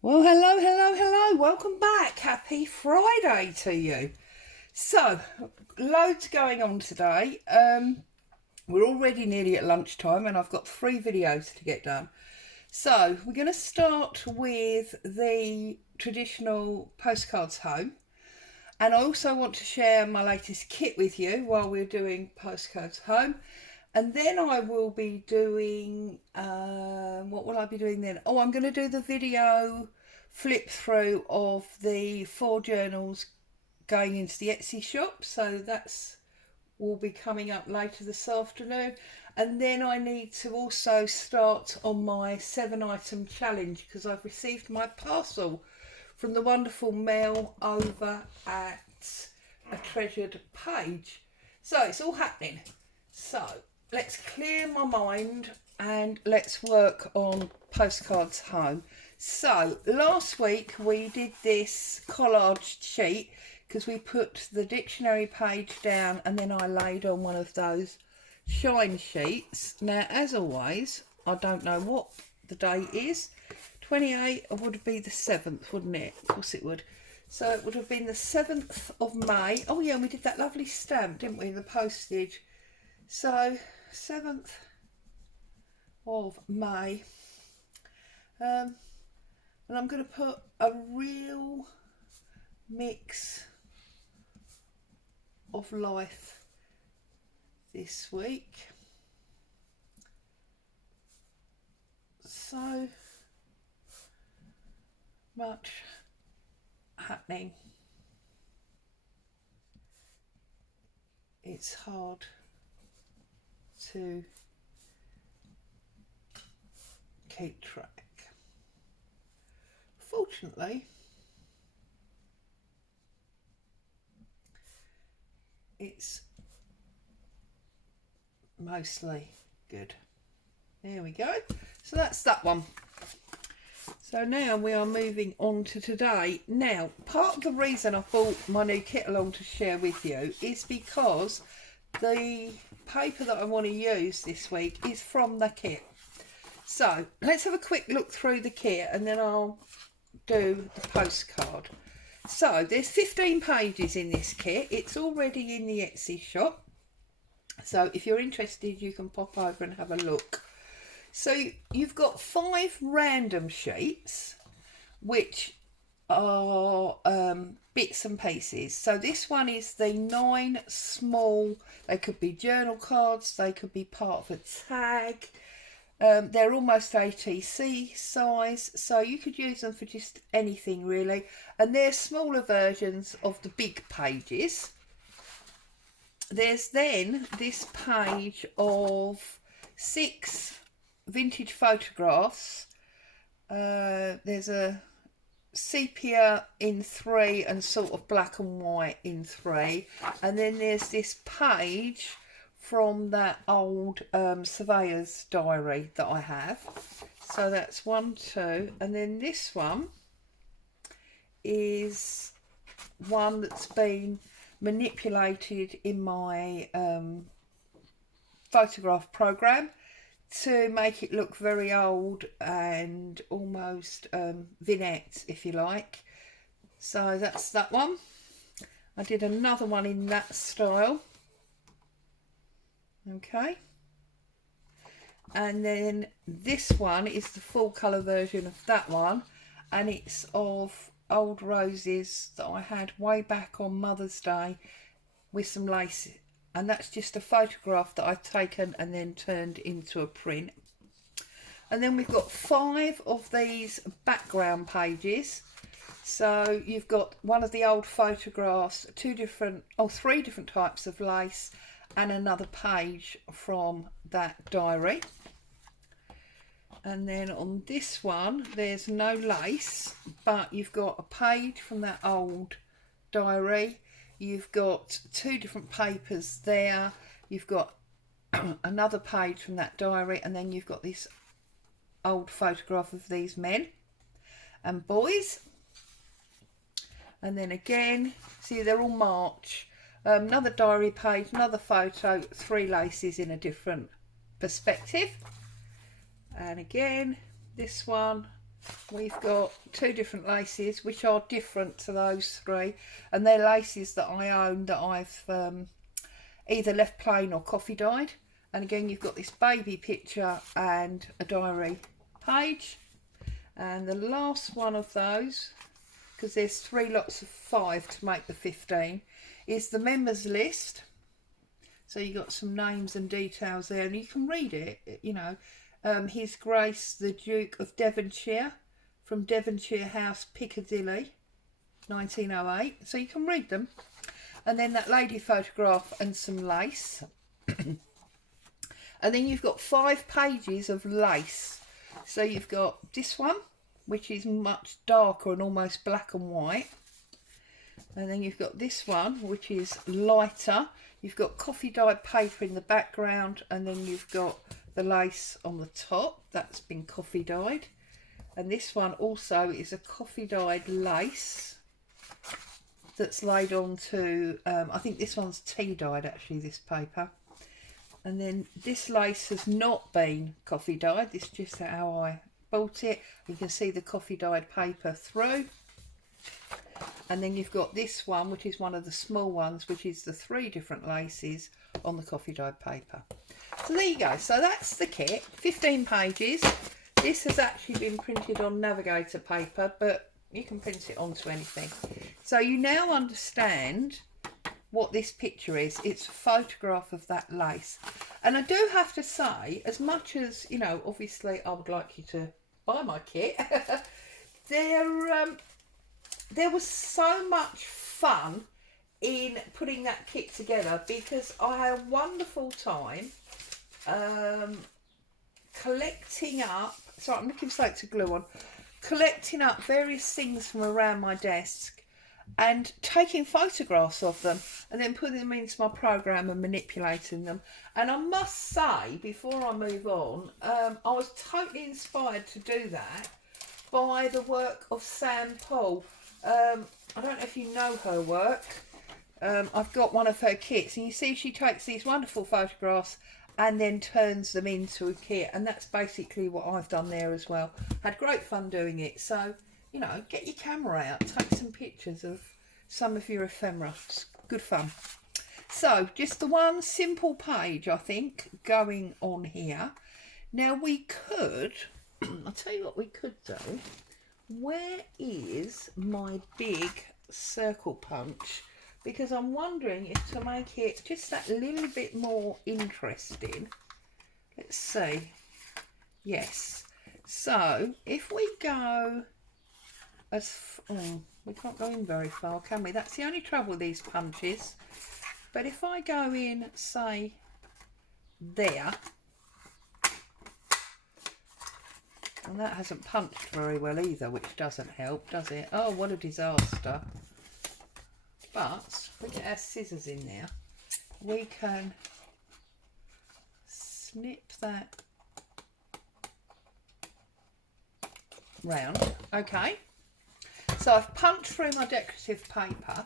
Well, hello, hello, hello. Welcome back. Happy Friday to you. So, loads going on today. We're already nearly at lunchtime and I've got 3 videos to get done. So, we're going to start with the traditional postcards home. And I also want to share my latest kit with you while we're doing postcards home. And then I will be doing, what will I be doing then? Oh, I'm going to do the video flip through of the 4 journals going into the Etsy shop. So that's will be coming up later this afternoon. And then I need to also start on my 7 item challenge because I've received my parcel from the wonderful Mel over at A Treasured Page. So it's all happening. So let's clear my mind and let's work on postcards home. So last week we did this collaged sheet because we put the dictionary page down and then I laid on one of those shine sheets. Now, as always, I don't know what the date is. 28 would be the 7th, wouldn't it? Of course it would. So it would have been the 7th of May. Oh yeah, and we did that lovely stamp, didn't we? The postage. So 7th of May. And I'm going to put a real mix of life this week. So much happening. It's hard to keep track. Fortunately, it's mostly good. There we go. So that's that one. So now we are moving on to today. Now, part of the reason I brought my new kit along to share with you is because the paper that I want to use this week is from the kit. So let's have a quick look through the kit and then I'll do the postcard. So there's 15 pages in this kit. It's already in the Etsy shop. So if you're interested, you can pop over and have a look. So you've got 5 random sheets, which are bits and pieces. So this one is the 9 small, they could be journal cards, they could be part of a tag. They're almost ATC size, so you could use them for just anything really. And they're smaller versions of the big pages. There's then this page of 6 vintage photographs. There's a sepia in 3 and sort of black and white in 3. And then there's this page from that old surveyor's diary that I have. So that's 1, 2. And then this one is one that's been manipulated in my photograph program to make it look very old and almost vignette, if you like. So that's that one. I did another one in that style. Okay. And then this one is the full colour version of that one, and it's of old roses that I had way back on Mother's Day with some lace, and that's just a photograph that I've taken and then turned into a print. And then we've got 5 of these background pages. So you've got one of the old photographs, 3 different types of lace, and another page from that diary. And then on this one there's no lace, but you've got a page from that old diary, you've got 2 different papers there, you've got another page from that diary, and then you've got this old photograph of these men and boys. And then again, see, they're all March. Another diary page, another photo, 3 laces in a different perspective. And again, this one, we've got 2 different laces which are different to those 3, and they're laces that I own that I've either left plain or coffee dyed. And again, you've got this baby picture and a diary page. And the last one of those, because there's 3 lots of 5 to make the 15, is the members list. So you've got some names and details there, and you can read it, you know. His Grace the Duke of Devonshire, from Devonshire House, Piccadilly, 1908. So you can read them. And then that lady photograph and some lace. And then you've got 5 pages of lace. So you've got this one, which is much darker and almost black and white. And then you've got this one, which is lighter. You've got coffee dyed paper in the background, and then you've got the lace on the top. That's been coffee dyed. And this one also is a coffee dyed lace that's laid onto, I think this one's tea dyed actually, this paper. And then this lace has not been coffee dyed. This is just how I bought it. You can see the coffee dyed paper through. And then you've got this one, which is one of the small ones, which is the 3 different laces on the coffee dyed paper. So there you go. So that's the kit, 15 pages. This has actually been printed on Navigator paper, but you can print it onto anything. So you now understand what this picture is. It's a photograph of that lace. And I do have to say, as much as, you know, obviously I would like you to buy my kit, there was so much fun in putting that kit together, because I had a wonderful time collecting up, sorry, I'm looking for something to glue on, collecting up various things from around my desk and taking photographs of them and then putting them into my program and manipulating them. And I must say, before I move on, I was totally inspired to do that by the work of Sam Paul. I don't know if you know her work. I've got one of her kits, and you see she takes these wonderful photographs and then turns them into a kit, and that's basically what I've done there as well. Had great fun doing it. So, you know, get your camera out, take some pictures of some of your ephemera. It's good fun. So just the one simple page, I think, going on here. Now we could, I'll tell you what we could do. Where is my big circle punch? Because I'm wondering if to make it just that little bit more interesting. Let's see. Yes. So if we go as, we can't go in very far, can we? That's the only trouble with these punches. But if I go in, say, there, and that hasn't punched very well either, which doesn't help, does it? Oh, what a disaster. But we get our scissors in there. We can snip that round. Okay. So I've punched through my decorative paper.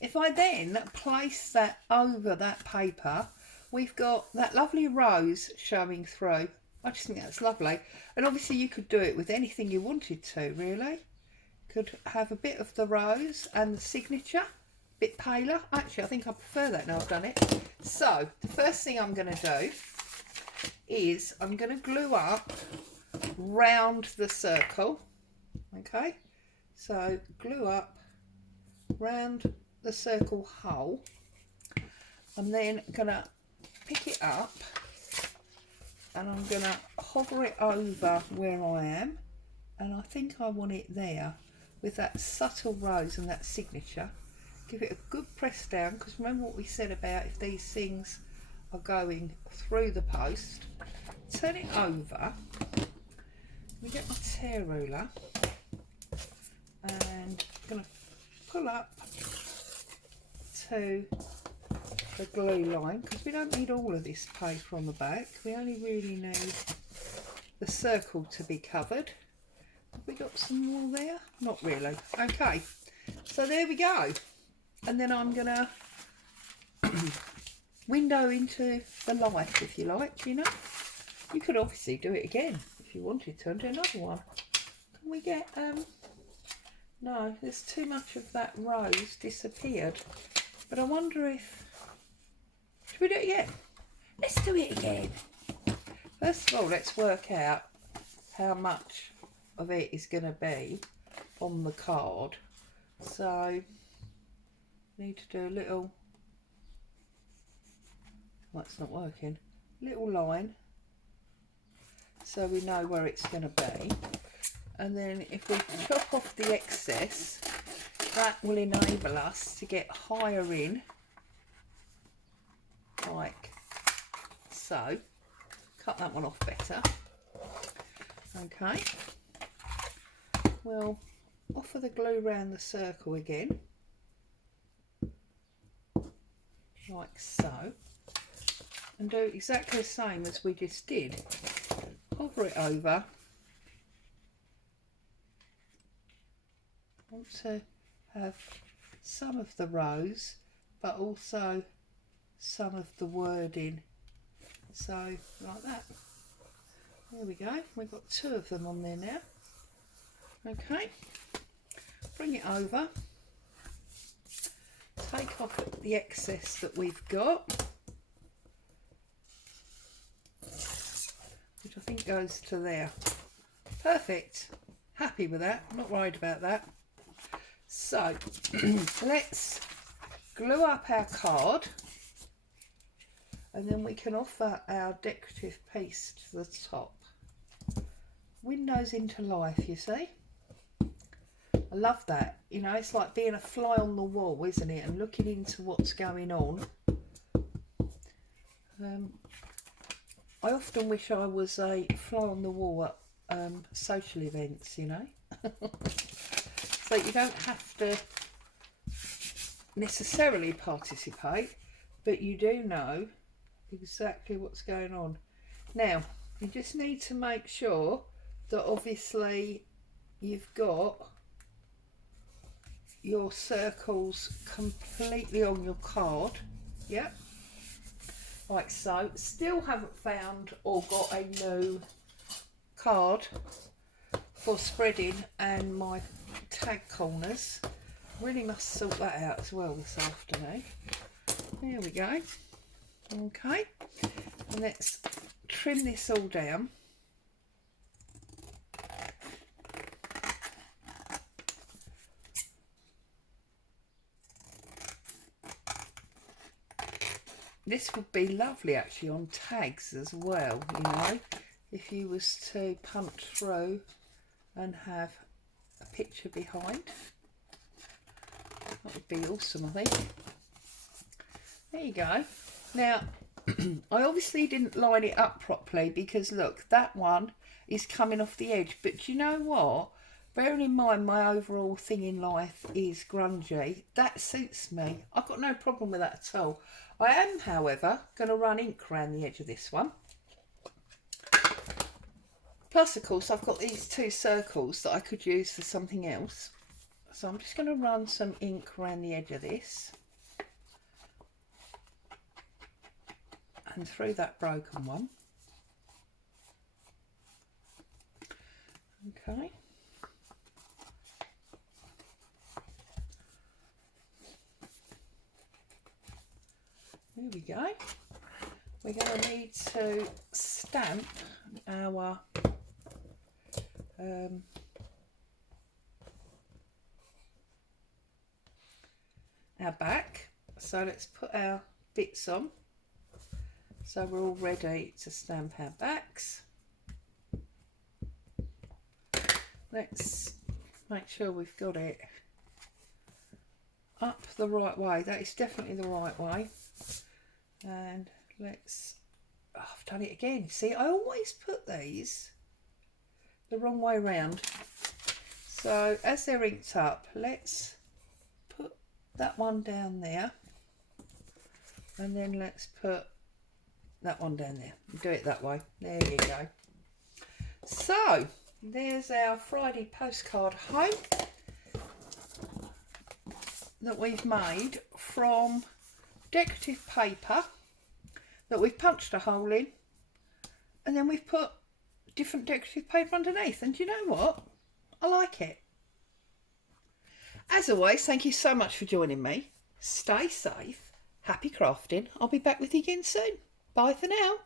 If I then place that over that paper, we've got that lovely rose showing through. I just think that's lovely. And obviously you could do it with anything you wanted to, really. Could have a bit of the rose and the signature, a bit paler. Actually, I think I prefer that now I've done it. So the first thing I'm going to do is I'm going to glue up round the circle. Okay, so glue up round the circle hole. I'm then going to pick it up and I'm going to hover it over where I am, and I think I want it there with that subtle rose and that signature. Give it a good press down, because remember what we said about if these things are going through the post. Turn it over. Let me get my tear ruler and I'm going to pull up to the glue line, because we don't need all of this paper on the back. We only really need the circle to be covered. Have we got some more there? Not really. Okay, so there we go. And then I'm gonna window into the light, if you like. You know, you could obviously do it again if you wanted to and do another one. Can we get, no, there's too much of that rose disappeared. But I wonder if, should we do it again? Let's do it again. First of all, let's work out how much of it is going to be on the card. So, need to do a little, well, it's not working, little line, so we know where it's going to be. And then if we chop off the excess, that will enable us to get higher in, like so. Cut that one off better. Okay, we'll offer the glue around the circle again, like so, and do exactly the same as we just did. Hover it over. I want to have some of the rose, but also some of the wording, so like that. There we go, we've got two of them on there now. Okay, bring it over, take off the excess that we've got, which I think goes to there. Perfect, happy with that, not worried about that. So let's glue up our card, and then we can offer our decorative piece to the top. Windows into life, you see. I love that. You know, it's like being a fly on the wall, isn't it? And looking into what's going on. I often wish I was a fly on the wall at social events, you know. So you don't have to necessarily participate, but you do know exactly what's going on. Now, you just need to make sure that obviously you've got your circles completely on your card. Yep, like so. Still haven't found or got a new card for spreading and my tag corners. Really must sort that out as well this afternoon. There we go. Okay, and let's trim this all down. This would be lovely actually on tags as well, you know, if you was to punch through and have a picture behind. That would be awesome, I think. There you go. Now, I obviously didn't line it up properly because look, that one is coming off the edge. But you know what? Bearing in mind my overall thing in life is grungy, that suits me. I've got no problem with that at all. I am, however, going to run ink around the edge of this one. Plus, of course, I've got these two circles that I could use for something else. So I'm just going to run some ink around the edge of this. And through that broken one. Okay. There we go. We're going to need to stamp our back. So let's put our bits on. So we're all ready to stamp our backs. Let's make sure we've got it up the right way. That is definitely the right way. And let's, oh, I've done it again. See, I always put these the wrong way round. So as they're inked up, let's put that one down there. And then let's put that one down there. Do it that way. There you go. So there's our Friday postcard home that we've made from decorative paper that we've punched a hole in, and then we've put different decorative paper underneath. And do you know what? I like it. As always, thank you so much for joining me. Stay safe. Happy crafting. I'll be back with you again soon. Bye for now.